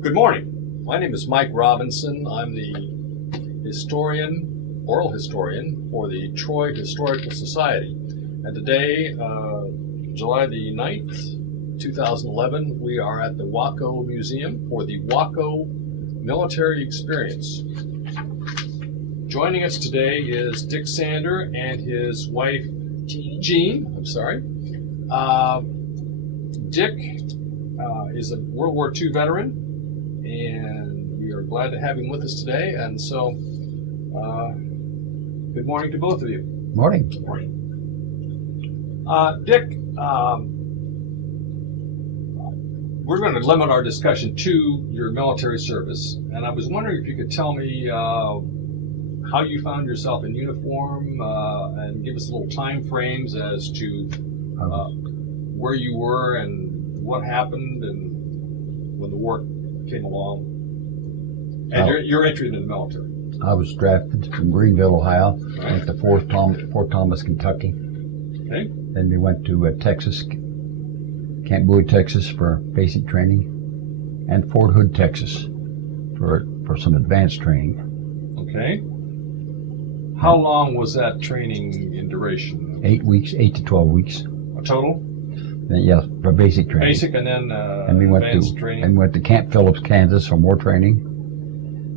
Good morning. My name is Mike Robinson. I'm the historian, oral historian for the Troy Historical Society. And today, July the 9th, 2011, we are at the Waco Museum for the Waco Military Experience. Joining us today is Dick Sander and his wife, Jean. Dick is a World War II veteran, and we are glad to have him with us today. And so, good morning to both of you. Morning. Good morning. Dick, we're going to limit our discussion to your military service, and I was wondering if you could tell me how you found yourself in uniform, and give us little time frames as to where you were and what happened and when the war came along, and your entry into the military. I was drafted from Greenville, Ohio. Went to Fort Thomas, Kentucky. Okay. Then we went to Texas, Camp Bowie, Texas for basic training, and Fort Hood, Texas for some advanced training. Okay. How long was that training in duration? 8 weeks, 8 to 12 weeks. A total? Yeah, for basic training. Basic, and then and we advanced training. And went to Camp Phillips, Kansas for more training,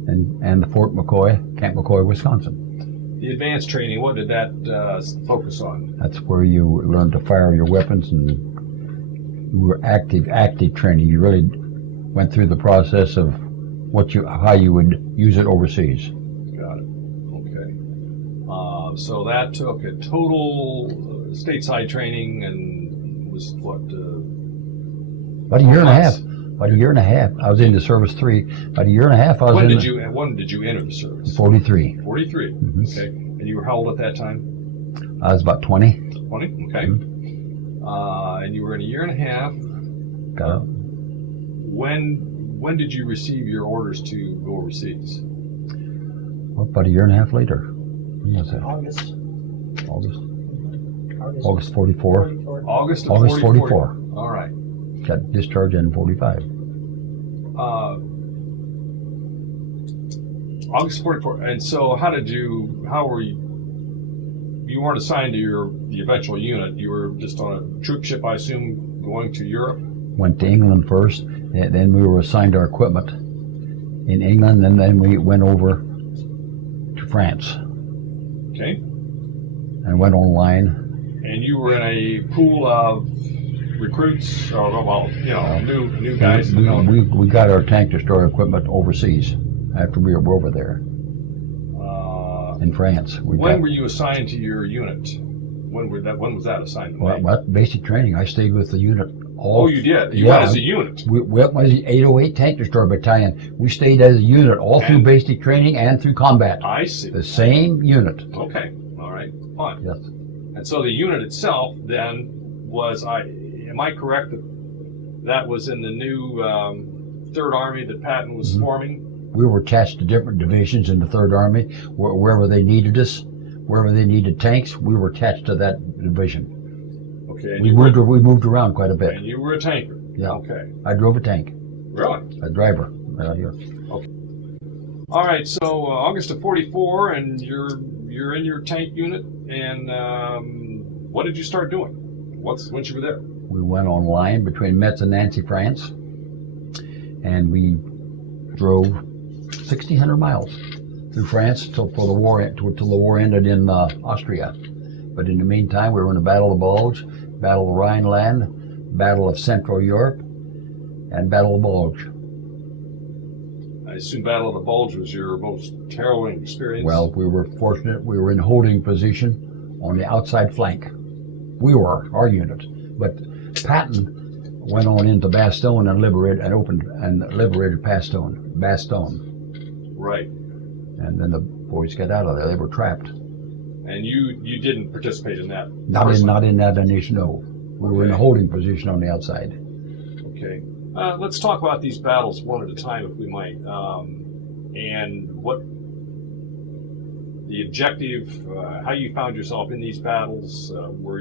and the Camp McCoy, Wisconsin. The advanced training, what did that focus on? That's where you learn to fire your weapons, and you were active training. You really went through the process of how you would use it overseas. Got it. Okay. So that took a total stateside training and was what? About a year and a half. About a year and a half. I was in the service 3. About a year and a half. When did you enter the service? 43. 43. Mm-hmm. Okay. And you were how old at that time? I was about 20. 20. Okay. Mm-hmm. And you were in a year and a half. Got it. When did you receive your orders to go overseas? Well, about a year and a half later. When was that? August 44. August of August 44. All right. Got discharged in 45. August 44. And so how were you weren't assigned to the eventual unit. You were just on a troop ship, I assume, going to Europe? Went to England first, and then we were assigned our equipment in England, and then we went over to France. Okay. And went online. And you were in a pool of recruits, or new guys. We got our tank destroyer equipment overseas after we were over there in France. When were you assigned to your unit? When was that assigned? What basic training? I stayed with the unit. You did. You went as a unit. We went as the 808 Tank Destroyer Battalion. We stayed as a unit all through basic training and through combat. I see. The same unit. Okay. All right. Fine. Yes. And so the unit itself then was, am I correct that was in the new 3rd Army that Patton was forming? We were attached to different divisions in the 3rd Army. Wherever they needed us, wherever they needed tanks, we were attached to that division. Okay. And we moved around quite a bit. And you were a tanker? Yeah. Okay. I drove a tank. Really? A driver. Here. Okay. All right. So August of 44, and you're in your tank unit, and what did you start doing? Once you were there? We went online between Metz and Nancy, France, and we drove 1,600 miles through France till the war ended in Austria. But in the meantime, we were in the Battle of the Bulge, Battle of Rhineland, Battle of Central Europe, and Battle of the Bulge. I assume Battle of the Bulge was your most harrowing experience? Well, we were fortunate. We were in holding position on the outside flank. We were, our unit. But Patton went on into Bastogne and liberated Bastogne. Right. And then the boys got out of there. They were trapped. And you didn't participate in that? Not in that initial, no. We were in a holding position on the outside. Okay. Let's talk about these battles one at a time, if we might. And what the objective, how you found yourself in these battles. Were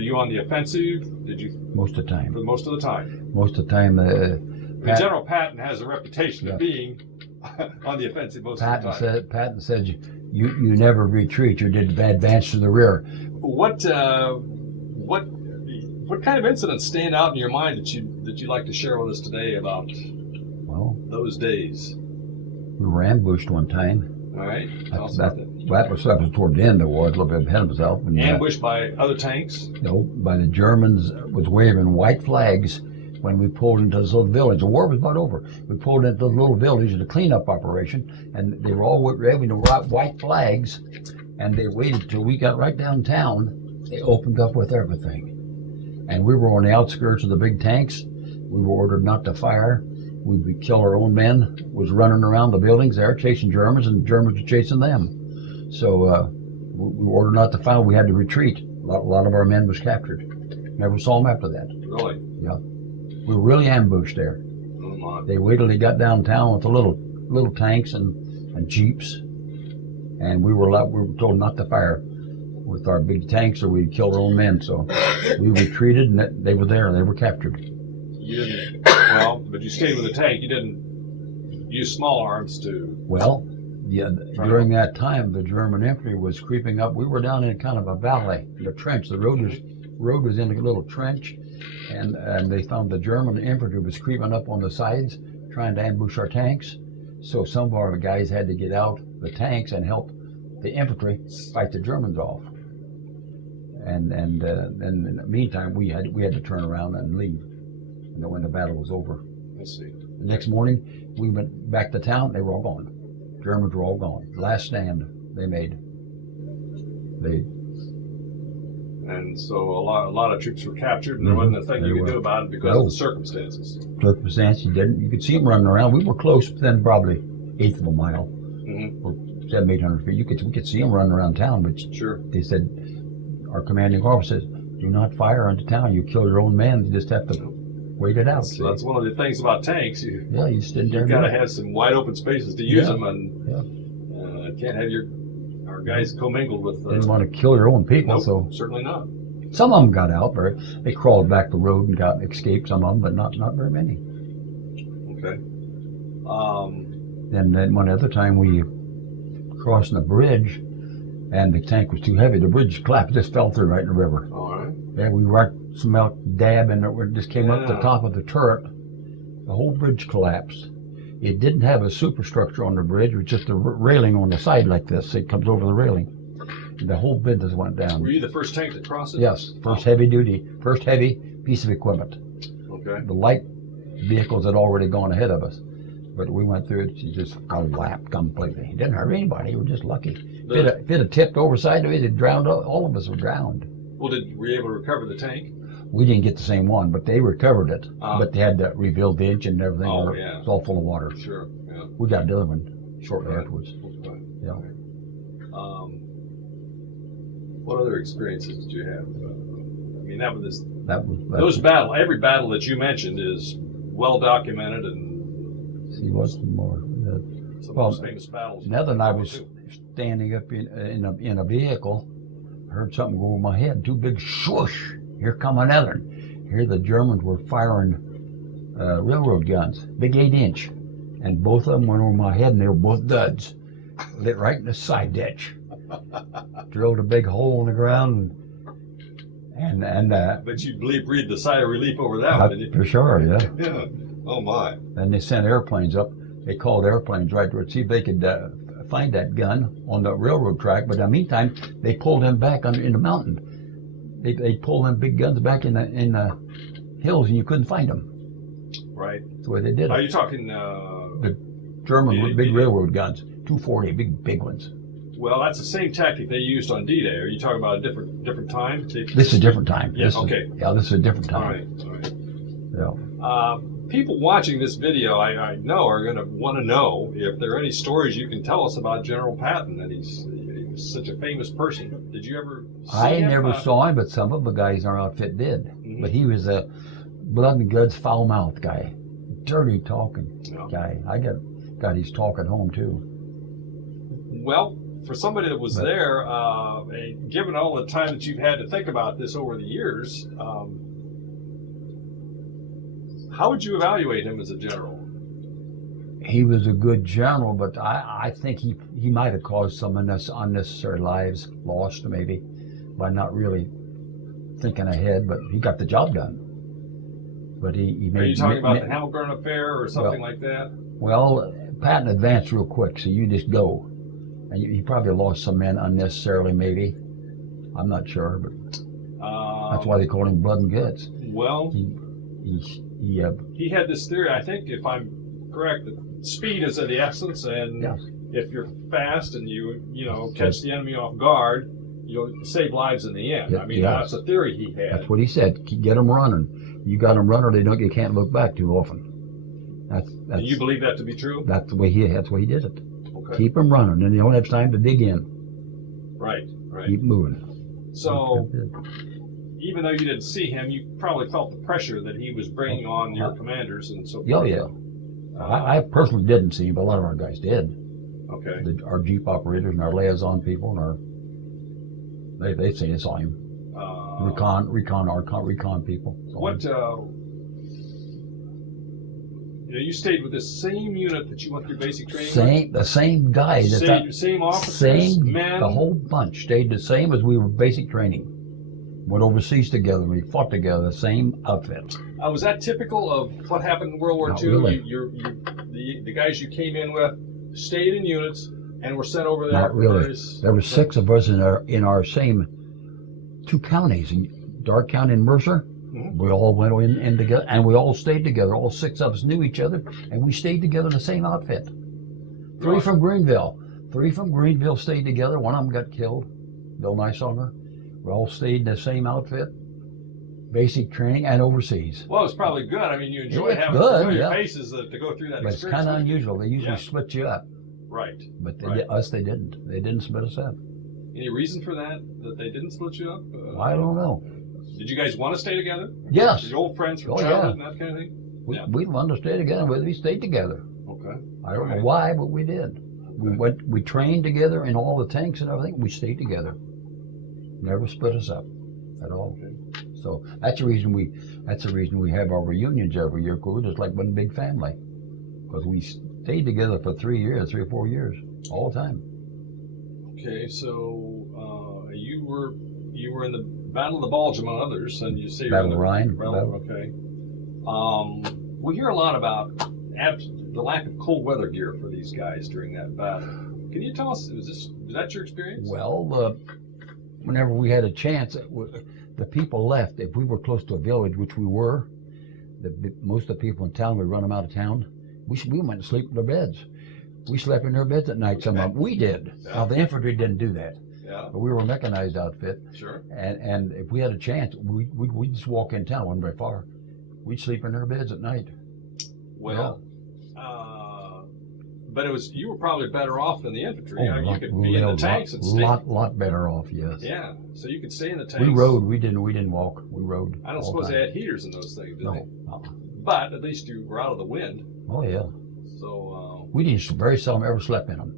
you on the offensive? Did you? Most of the time. For most of the time. Most of the time, General Patton has a reputation of being on the offensive most of the time. Patton said you never retreat. You did advance to the rear. What kind of incidents stand out in your mind that you'd like to share with us today about those days? We were ambushed one time. All right. That was toward the end of the war, a little bit ahead of itself. Ambushed by other tanks? No, by the Germans was waving white flags when we pulled into this little village. The war was about over. We pulled into the little village in a cleanup operation, and they were all waving the white flags, and they waited till we got right downtown. They opened up with everything. And we were on the outskirts of the big tanks. We were ordered not to fire. We would kill our own men, was running around the buildings there chasing Germans, and Germans were chasing them. So we were ordered not to fire. We had to retreat. A lot of our men was captured. Never saw them after that. Really? Yeah. We were really ambushed there. Oh my. They waited till they got downtown with the little tanks and jeeps, and we were told not to fire with our big tanks or we'd kill our own men. So we retreated, and they were there. They were captured. You didn't, but you stayed with the tank. You didn't use small arms to... Well, yeah, during that time, the German infantry was creeping up. We were down in kind of a valley, in a trench. The road was in a little trench, and they found the German infantry was creeping up on the sides, trying to ambush our tanks. So some of our guys had to get out the tanks and help the infantry fight the Germans off. And in the meantime, we had to turn around and leave. And when the battle was over. I see. The next morning, we went back to town. They were all gone. Germans were all gone. Last stand they made. And so a lot of troops were captured, and there wasn't a thing you could do about it because of the circumstances. You could see them running around. We were close, then probably eighth of a mile, or 700-800 feet. We could see them running around town, but they said, our commanding officer says, do not fire into town. You kill your own men. You just have to wait it out. So that's one of the things about tanks. You stood there. You've got to have some wide open spaces to use them, and can't have our guys commingled with. Didn't want to kill your own people, so certainly not. Some of them got out, but they crawled back the road and escaped. Some of them, but not very many. Okay. And then one other time we crossing a bridge, and the tank was too heavy. The bridge collapsed, just fell through right in the river. All right. Yeah, we smelled dab, and it just came up the top of the turret. The whole bridge collapsed. It didn't have a superstructure on the bridge. It was just a railing on the side like this. It comes over the railing. And the whole business went down. Were you the first tank to cross it? Yes, first heavy piece of equipment. Okay. The light vehicles had already gone ahead of us, but we went through it. It just got lapped completely. It didn't hurt anybody. We were just lucky. If it had tipped over sideways, it drowned. All of us were drowned. Well, were you able to recover the tank? We didn't get the same one, but they recovered it. But they had to rebuild the engine and everything. Oh, yeah. It was all full of water. Sure, yeah. We got another one shortly afterwards. Okay. Yeah. What other experiences did you have? I mean, those battles. Every battle that you mentioned is well documented, and see what's more. Some of those famous battles. Another night I was standing up in a vehicle. Heard something go over my head. Two big swoosh. Here come another. Here the Germans were firing railroad guns, big 8-inch, and both of them went over my head, and they were both duds. Lit right in the side ditch. Drilled a big hole in the ground, and but you breathed a sigh of relief over that one, didn't you? For sure, yeah. Yeah. Oh my. And they sent airplanes up. They called airplanes right to see if they could find that gun on the railroad track. But in the meantime, they pulled them back in the mountain. They pulled them big guns back in the hills, and you couldn't find them. Right. That's the way they did it. Are you talking the German big railroad guns, 240, big ones. Well, that's the same tactic they used on D-Day. Are you talking about a different time? This is a different time. Yes. This is a different time. All right. Yeah. People watching this video, I know, are going to want to know if there are any stories you can tell us about General Patton. And he was such a famous person. Did you ever see him? I never saw him, but some of the guys in our outfit did. But he was a blood and guts, foul mouth guy, dirty talking guy. I got his talk at home too. Well, for somebody that was there, and given all the time that you've had to think about this over the years, How would you evaluate him as a general? He was a good general, but I think he might have caused some unnecessary lives lost, maybe, by not really thinking ahead. But he got the job done. But he made. Are you talking about the Hamilton affair or something like that? Well, Patton advanced real quick, so you just go. And he probably lost some men unnecessarily, maybe. I'm not sure, but that's why they called him Blood and Guts. Well, he had this theory, I think, if I'm correct, that speed is of the essence, and if you're fast and you catch the enemy off guard, you'll save lives in the end. I mean, that's a theory he had. That's what he said. Get them running. You got them running, you can't look back too often. And you believe that to be true? That's the way he did it. Okay. Keep them running, and you don't have time to dig in. Right. Keep moving. So, even though you didn't see him, you probably felt the pressure that he was bringing on your commanders and so forth. Oh, yeah. I personally didn't see him, but a lot of our guys did. Okay. Our Jeep operators and our liaison people, and they saw him. Recon people. What? You stayed with the same unit that you went through basic training with? The same guys. Same officers, men? The whole bunch stayed the same as we were basic training. Went overseas together. We fought together, the same outfit. Was that typical of what happened in World War II? Really. The guys you came in with stayed in units and were sent over there? Not really. There were 6 of us in our same 2 counties, in Dark County and Mercer. Mm-hmm. We all went in together, and we all stayed together. All 6 of us knew each other, and we stayed together in the same outfit. 3 from Greenville. 3 from Greenville stayed together. One of them got killed, Bill Nysonger. We all stayed in the same outfit, basic training, and overseas. Well, it's probably good. I mean, you enjoy having familiar faces to go through that experience. But it's kind of unusual. They usually split you up. Right. But they didn't. They didn't split us up. Any reason for that they didn't split you up? I don't know. Did you guys want to stay together? Yes. Your old friends from childhood and that kind of thing? We wanted to stay together, but we stayed together. Okay. I don't know why, but we did. Okay. We trained together in all the tanks and everything. We stayed together. Never split us up at all. Okay. So that's the reason we have our reunions every year, because we're just like one big family. Because we stayed together for 3 or 4 years, all the time. Okay, so you were in the Battle of the Bulge, among others, and you say Battle of the Rhine. Okay. We hear a lot about the lack of cold weather gear for these guys during that battle. Can you tell us, was that your experience? Well, whenever we had a chance, the people left. If we were close to a village, which we were, most of the people in town would run them out of town. We went to sleep in their beds. We slept in their beds at night. Some of them. We did. Yeah. Now the infantry didn't do that. Yeah. But we were a mechanized outfit. Sure. And if we had a chance, we'd just walk in town. Wasn't very far. We'd sleep in their beds at night. Well, but you were probably better off than the infantry. You could be in the tanks and stay. Lot better off, yes. Yeah, so you could stay in the tanks. We rode. We didn't walk. We rode. I don't suppose they had heaters in those things, did they? No. But at least you were out of the wind. Oh yeah. So we didn't very seldom ever slept in them.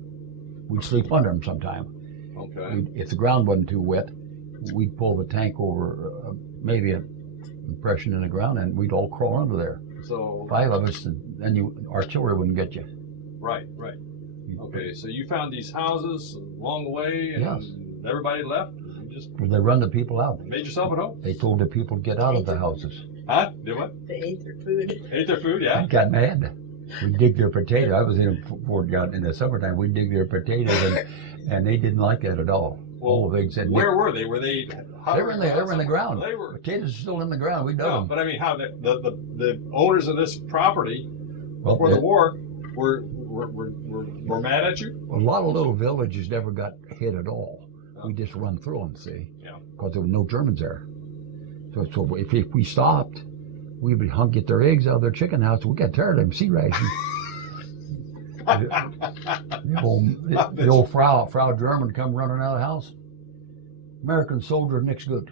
We'd sleep under them sometime. Okay. If the ground wasn't too wet, we'd pull the tank over maybe a impression in the ground, and we'd all crawl under there. So 5 of us, and then artillery wouldn't get you. Right. Okay, so you found these houses along the way, and everybody left? They run the people out. Made yourself at home? They told the people to get out of the houses. Huh? Did what? They ate their food. Ate their food, yeah. I got mad. We'd dig their potatoes. I was in Fort Garden in the summertime. We'd dig their potatoes, and they didn't like that at all. Well, they said, where were they? Were they? They were in the ground. They were. Potatoes are still in the ground. We dug them. But I mean, how the owners of this property before the war were mad at you? A lot of little villages never got hit at all. We just run through them, see? Yeah. Because there were no Germans there. So if we stopped, we would get their eggs out of their chicken house. We got tired of them sea rations. the old Frau German come running out of the house. American soldier, nichts gut.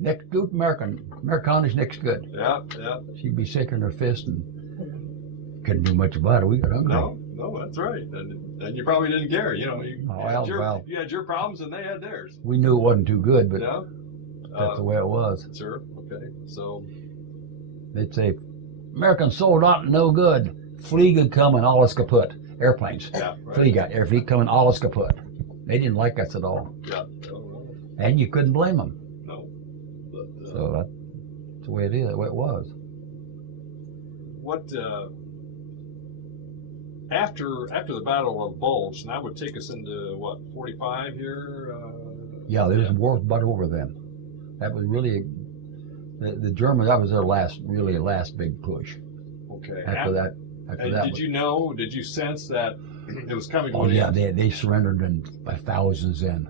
Nichts gut, Amerikanisch, nichts gut. Yeah. She'd be shaking her fist and couldn't do much about it. We got hungry. No, that's right. And you probably didn't care. You had your problems and they had theirs. We knew it wasn't too good, but that's the way it was. Sure. Okay. So They'd say, American soldat, no good. Fliegen kommen, alles kaputt. Airplanes. Yeah, right. Fliegen kommen, alles kaputt. They didn't like us at all. Yeah. And you couldn't blame them. No. But, So that's the way it is, the way it was. what after the Battle of Bulge, and that would take us into what, 45 here? Yeah, the war was about over then. That was really the Germans. That was their last big push. Okay. After that, did you sense that it was coming? Oh yeah, they surrendered by thousands. In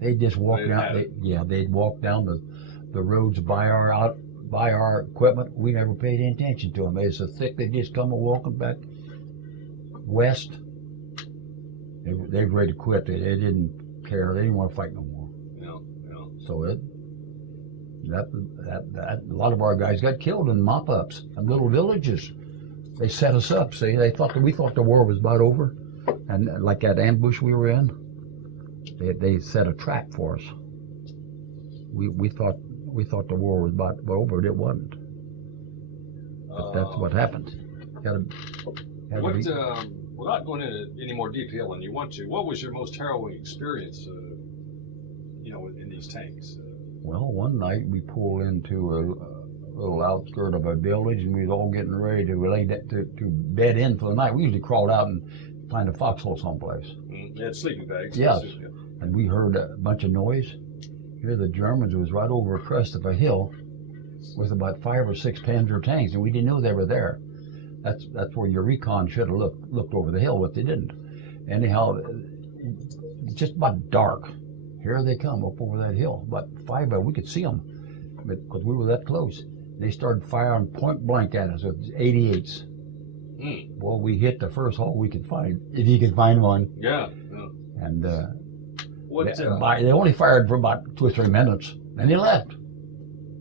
they just walked down. They'd walk down the roads by our equipment. We never paid any attention to them. They were so thick. They just come walking back west. They were ready to quit. They didn't care. They didn't want to fight no more. Yeah. So a lot of our guys got killed in mop-ups in little villages. They set us up. See, we thought the war was about over, and like that ambush we were in, they set a trap for us. We thought the war was about over, but it wasn't. But that's what happened. Without going into any more detail than you want to, what was your most harrowing experience? In these tanks. Well, one night we pulled into a little outskirt of a village, and we was all getting ready to bed in for the night. We usually crawled out and find a foxhole someplace. You had sleeping bags. Yes. And we heard a bunch of noise. Here the Germans was right over a crest of a hill with about 5 or 6 Panzer tanks, and we didn't know they were there. That's where your recon should have looked over the hill, but they didn't. Anyhow, just about dark. Here they come up over that hill. About 5 of them, we could see them because we were that close. They started firing point blank at us with 88s. Well, we hit the first hole we could find, if you could find one. Yeah. And they only fired for about 2 or 3 minutes, and they left.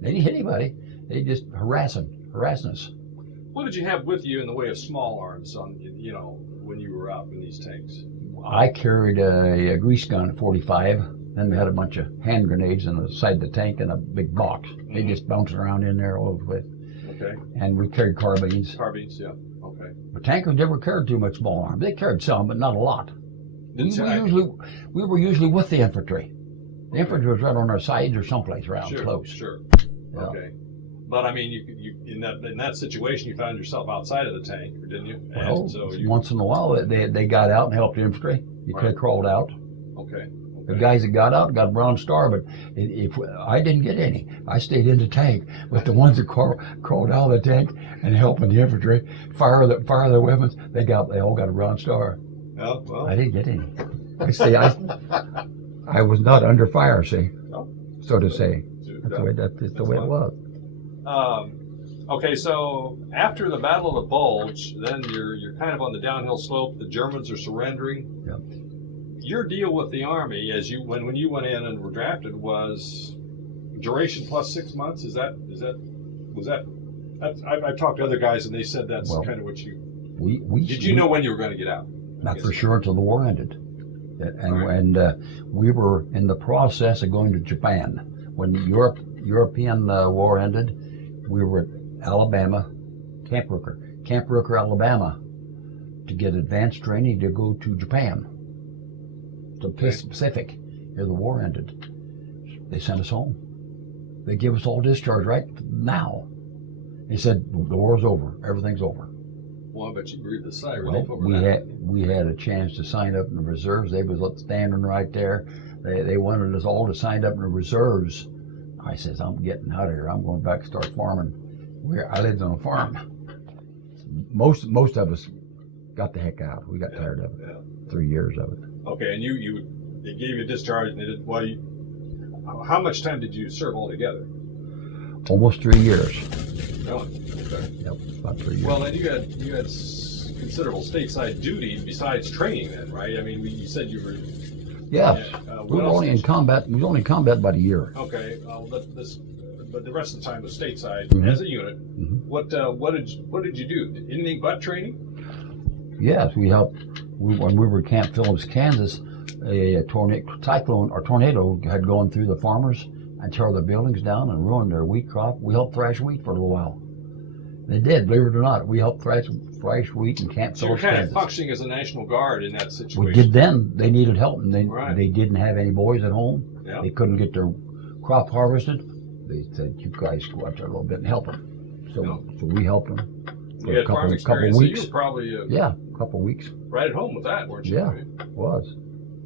They didn't hit anybody. They just harassing us. What did you have with you in the way of small arms when you were out in these tanks? I carried a grease gun at 45. Then we had a bunch of hand grenades on the side of the tank in a big box. They just bouncing around in there all over the place. Okay. And we carried carbines. Carbines, yeah. Okay. The tankers never carried too much small arms. They carried some, but not a lot. We were usually with the infantry. The infantry was right on our sides or someplace around close. Sure. Yeah. Okay. But I mean, you in that situation, you found yourself outside of the tank, didn't you? Well, once in a while they got out and helped the infantry. You could have crawled out. Okay. The guys that got out got a Bronze Star, but if I didn't get any, I stayed in the tank. But the ones that crawled out of the tank and helping the infantry fire their weapons, they all got a Bronze Star. Oh, well. I didn't get any. I was not under fire, see, so to say. That's the way it was. Okay, so after the Battle of the Bulge, then you're kind of on the downhill slope. The Germans are surrendering. Yep. Your deal with the Army, when you went in and were drafted, was duration plus 6 months. I've talked to other guys and they said that's kind of what you. Did you know when you were going to get out? Not for sure until the war ended, and we were in the process of going to Japan when the European war ended. We were at Alabama, Camp Rooker, Alabama, to get advanced training to go to Japan. To Pacific, here the war ended. They sent us home. They give us all discharge right now. They said the war's over, everything's over. Well, I bet you breathed a sigh of relief over that. We had a chance to sign up in the reserves. They was standing right there. They wanted us all to sign up in the reserves. I says, I'm getting out of here. I'm going back to start farming. I lived on a farm. Most of us got the heck out. We got tired of it. Yeah. 3 years of it. Okay, and they gave you discharge, and they did. Well, how much time did you serve altogether? Almost 3 years. Really? Okay. Yep, about 3 years. Well, then you had considerable stateside duty besides training, then, right? I mean, you said you were. Yes. We were only in combat. We was only in combat about a year. Okay. But the rest of the time was stateside as a unit. Mm-hmm. What did you do? Anything but training? Yes, we helped. When we were at Camp Phillips, Kansas, a tornado had gone through the farmers and tore their buildings down and ruined their wheat crop. We helped thrash wheat for a little while. They did, believe it or not. We helped thrash wheat and Camp So you're Phillips, kind of Kansas. functioning as a National Guard in that situation. We did then. They needed help, and Right. they didn't have any boys at home. Yeah. They couldn't get their crop harvested. They said, "You guys go out there a little bit and help them." So, Yeah. so we helped them for You had farm couple experience, weeks. so you were probably Yeah, a couple weeks. right at home with that, weren't you? Yeah. Was.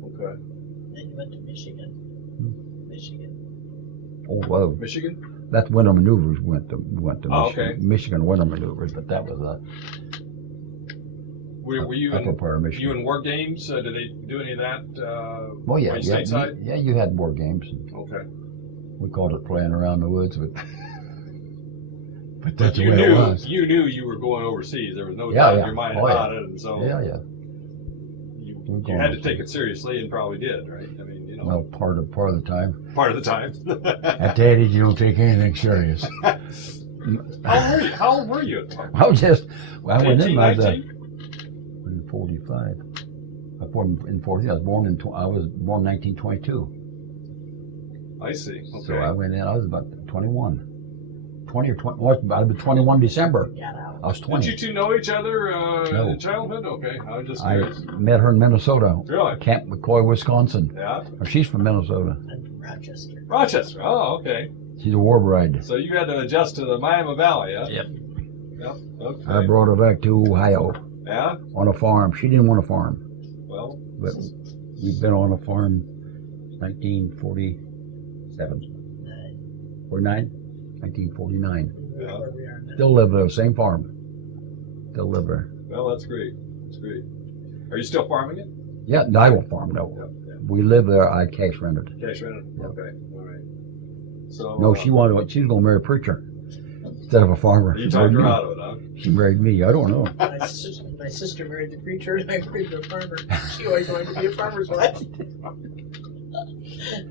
Okay. Then you went to Michigan. Michigan. Oh well, Michigan? that's Winter Maneuvers. Went to Oh, Michigan. okay. Michigan Winter Maneuvers, but that was Were you upper in part of Michigan. you in war games? Did they do any of that? Oh yeah, were you yeah, stateside? yeah. You had war games. Okay. We called it playing around the woods, but But that's the you way knew it was. you knew you were going overseas. There was no Yeah, doubt in yeah. your mind Oh, yeah. about it, and so Yeah, yeah. you We're had to going take it seriously, and probably did, right? I mean, you know, Well, part of the time. part of the time. At that age, you don't take anything serious. How old were you at the time? I was just, well, I went 18, in, I was 19? in 45. I was born in 40. I was born in 1922. I see. Okay. So I went in. I was about 21, 20 or 20. What? I was 21 December. Got out. I was 20. Did you two know each other No. in childhood? Okay, I was just I curious. met her in Minnesota, Really? Camp McCoy, Wisconsin. Yeah. She's from Minnesota. I'm from Rochester. Rochester. Oh, okay. She's a war bride. So you had to adjust to the Miami Valley, huh? Yep. Yep. Okay. I brought her back to Ohio Yeah. on a farm. She didn't want a farm, Well. but we've been on a farm 1947. 49? 1949. Yeah. Where we are now. Still live there, same farm. Still live there. Well, that's great. That's great. Are you still farming it? Yeah, I don't farm, no. Yep. Yeah. We live there, I cash rented. Cash rented. Yeah. Okay. All right. So. No, she was going to marry a preacher instead of a farmer. You She talked married her me. out of it, huh? She married me, I don't know. My sister married the preacher, and I married the farmer. She always wanted to be a farmer's wife.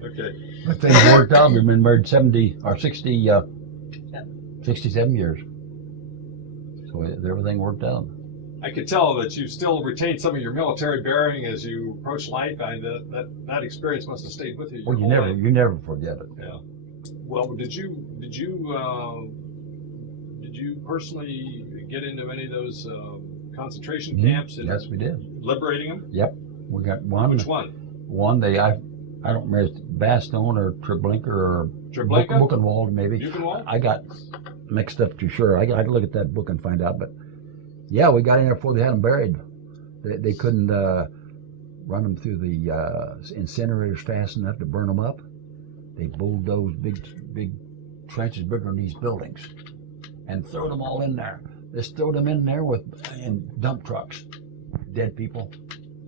Okay. But things worked out. We've been married 67 years. So everything worked out. I could tell that you still retained some of your military bearing as you approach life, and that experience must have stayed with you. Your Well, whole life. you never forget it. Yeah. Well, did you personally get into any of those concentration camps and Yes, we did. liberating them? Yep. We got one. Which one? One I don't remember if it's Bastogne or Treblinka or Treblinka? Buchenwald maybe. Buchenwald? I got mixed up too sure. I got to look at that book and find out. But yeah, we got in there before they had them buried. They couldn't run them through the incinerators fast enough to burn them up. They bulldozed big trenches bigger than these buildings and throw them all in there. Just throw them in there in dump trucks. Dead people.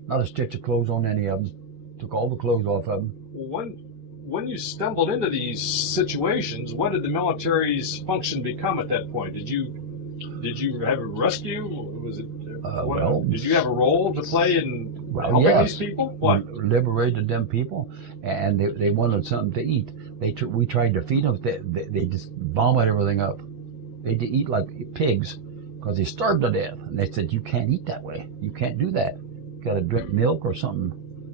Not a stitch of clothes on any of them. Took all the clothes off of them. When you stumbled into these situations, what did the military's function become at that point? Did you have a rescue? Was it? Well, did you have a role to play in helping yes. these people? What? We liberated them people, and they wanted something to eat. We tried to feed them. They just vomit everything up. They had to eat like pigs because they starved to death. And they said, "You can't eat that way. You can't do that. You got to drink milk or something."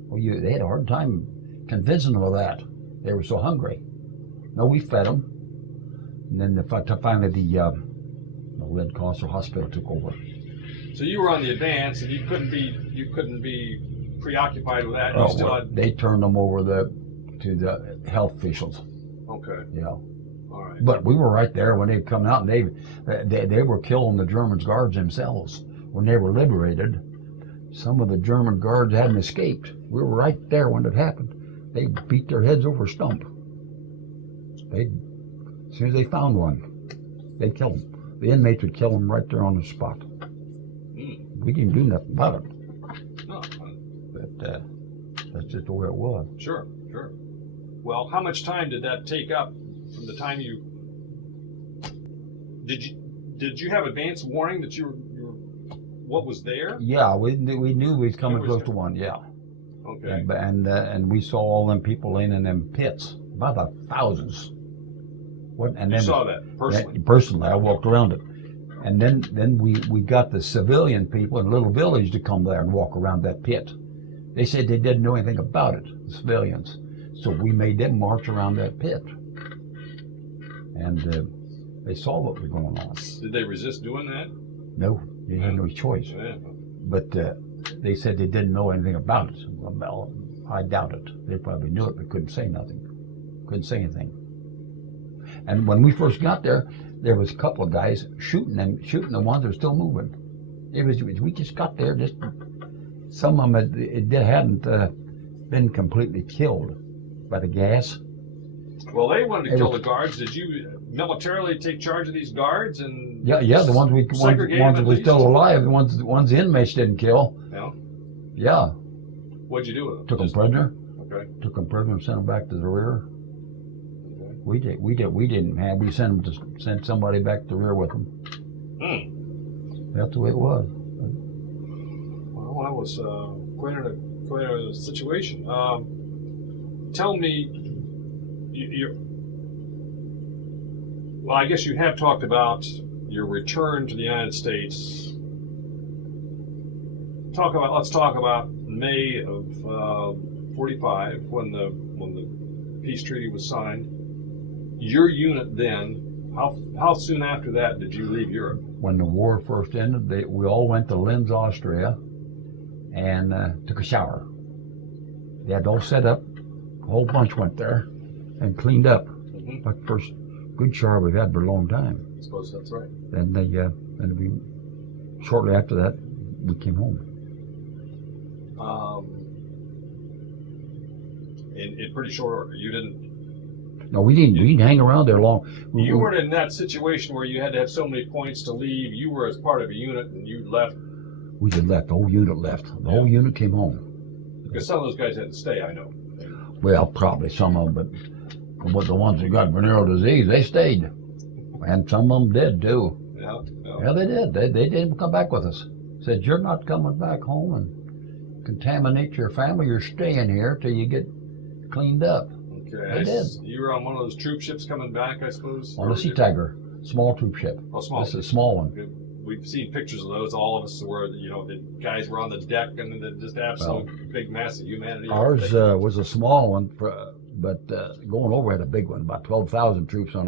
Well, they had a hard time convincing them of that. They were so hungry. No, we fed them, and then finally the Red Cross Hospital took over. So you were on the advance, and you couldn't be preoccupied with that. You still had. They turned them over to the health officials. Okay. Yeah. All right. But we were right there when they come out, and they were killing the German guards themselves when they were liberated. Some of the German guards hadn't escaped. We were right there when it happened. They beat their heads over a stump. As soon as they found one, they'd kill them. The inmates would kill them right there on the spot. We didn't do nothing about it. No. But that's just the way it was. Sure. Well, how much time did that take up from the time you? Did you have advance warning that you were what was there? Yeah, we knew we was coming was close there. to one. Yeah. Okay. And we saw all them people laying in them pits, about the thousands. You saw that personally? Personally, I walked around it. And then we got the civilian people in a little village to come there and walk around that pit. They said they didn't know anything about it, the civilians. So we made them march around that pit. And They saw what was going on. Did they resist doing that? No, they had no choice. Yeah. But they said they didn't know anything about it. Well, I doubt it. They probably knew it, but couldn't say nothing. Couldn't say anything. And when we first got there was a couple of guys shooting the ones that were still moving. We just got there. Just some of them hadn't been completely killed by the gas. Well, they wanted to kill the guards. Did you militarily take charge of these guards and? Yeah, the ones that were still alive, the ones the inmates didn't kill. Yeah. Yeah. What'd you do with them? Took them prisoner. Okay. Took them prisoner and sent them back to the rear. Okay. We sent somebody back to the rear with them. That's the way it was. Well, that was quite a situation. Tell me. Well, I guess you have talked about your return to the United States. Let's talk about May of '45 when the peace treaty was signed. Your unit then, how soon after that did you leave Europe? When the war first ended, we all went to Linz, Austria, and took a shower. They had it all set up. A whole bunch went there and cleaned up. Mm-hmm. Like the first good shower we've had for a long time. I suppose that's right. And we shortly after that we came home. In pretty short order, you didn't. No, we didn't hang around there long. You weren't in that situation where you had to have so many points to leave. You were as part of a unit and you left. We just left. The whole unit left. The whole unit came home. Because some of those guys had to stay, I know. Well, probably some of them, but the ones that got venereal disease, they stayed. And some of them did, too. Yeah, they did. They didn't come back with us. Said, you're not coming back home and contaminate your family. You're staying here till you get cleaned up. Okay. They did. You were on one of those troop ships coming back, I suppose? On the Sea Tiger, small troop ship. Oh, small. This is a small one. We've seen pictures of those, all of us, where the guys were on the deck and then just absolute big mass of humanity. Ours was a small one, but going over had a big one, about 12,000 troops on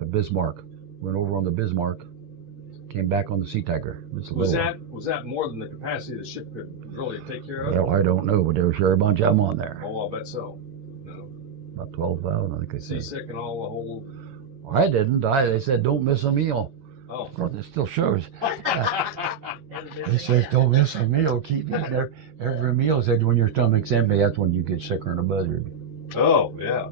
the Bismarck. Went over on the Bismarck, came back on the Sea Tiger. Was that more than the capacity the ship could really take care of? Well, I don't know, but there was sure a bunch of them on there. Oh, I'll bet so. No. About 12,000, I think they said. Seasick and all the whole. I didn't. They said don't miss a meal. Oh. Of course, it still shows. They said don't miss a meal. Keep eating every meal. Said when your stomach's empty, that's when you get sicker than a buzzard. Oh, yeah.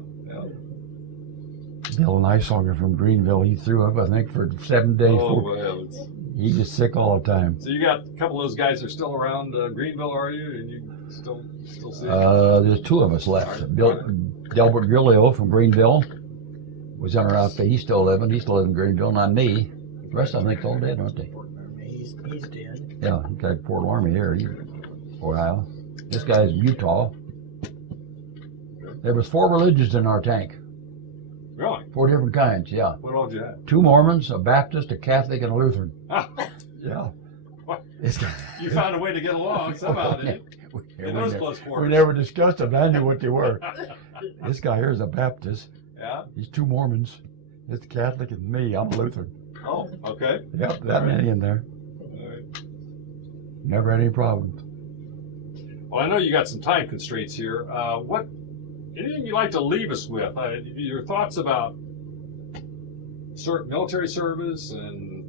Bill Nysonger from Greenville, he threw up, I think, for 7 days. Oh, He was sick all the time. So you got a couple of those guys that are still around Greenville, are you? And you still see There's two of us left. Delbert Grillo from Greenville was in our outfit. He's still living. He's still living in Greenville, not me. The rest of them, I think, all dead, aren't they? He's dead. Yeah, he got Fort Army here, Ohio. This guy's Utah. There was 4 religions in our tank. Really? 4 different kinds, yeah. What all did you have? 2 Mormons, a Baptist, a Catholic, and a Lutheran. Yeah. What? You found a way to get along somehow, didn't you? In those close quarters. We never discussed them. I knew what they were. This guy here is a Baptist. Yeah? He's 2 Mormons. It's a Catholic and me. I'm a Lutheran. Oh, okay. Yep, that many in there. All right. Never had any problems. Well, I know you got some time constraints here. Anything you'd like to leave us with? Your thoughts about military service and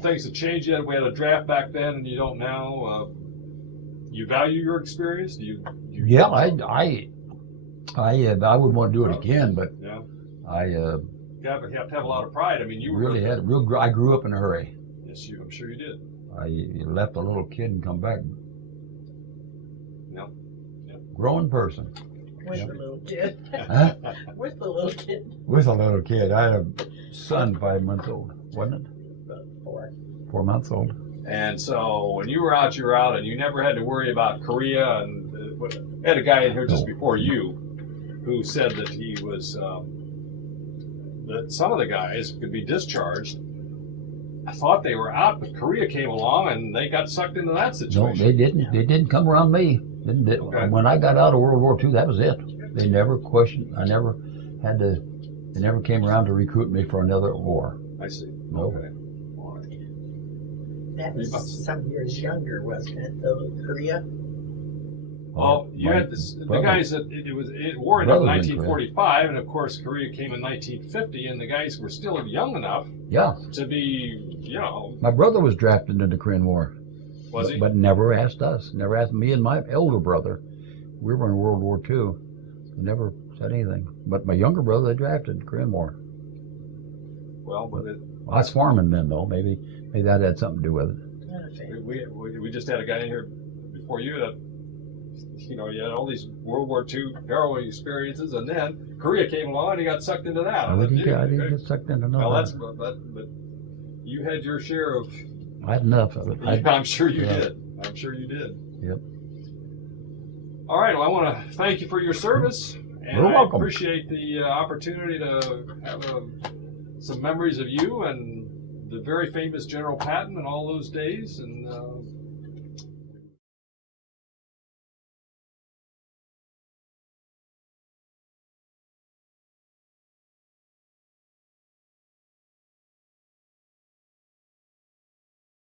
things have changed yet? We had a draft back then, and you don't now. You value your experience? Do you? Yeah, I would want to do it again, but yeah. You have to have a lot of pride. I mean, you really had I grew up in a hurry. Yes, I'm sure you did. I left a little kid and come back. Yep. Grown person. With the little kid. Huh? With the little kid. With a little kid. I had a son 5 months old, wasn't it? About 4. 4 months old. And so when you were out, and you never had to worry about Korea. And I had a guy in here just before you who said that he was that some of the guys could be discharged. I thought they were out, but Korea came along and they got sucked into that situation. No, they didn't. They didn't come around me. Okay. When I got out of World War II, that was it. They never questioned. I never had to They never came around to recruit me for another war. I see. No. Okay. All right. That was some years younger, wasn't it, though, Korea? Well, you My had this, the brother- guys that it war ended in brother's in 1945, and of course Korea came in 1950, and the guys were still young enough Yeah, to be, my brother was drafted into the Korean War. was he? But never asked us. Never asked me and my elder brother. We were in World War II. He never said anything. But my younger brother, they drafted in the Korean War. Well, but I was farming then, though. Maybe that had something to do with it. we just had a guy in here before you that, you had all these World War II harrowing experiences, and then Korea came along and he got sucked into that. I didn't get sucked into Well, nothing. but you had your share of. I had enough of it. I'm sure you yeah. did. I'm sure you did. Yep. All right. Well, I want to thank you for your service, and You're I welcome. appreciate the opportunity to have some memories of you and the very famous General Patton and all those days. And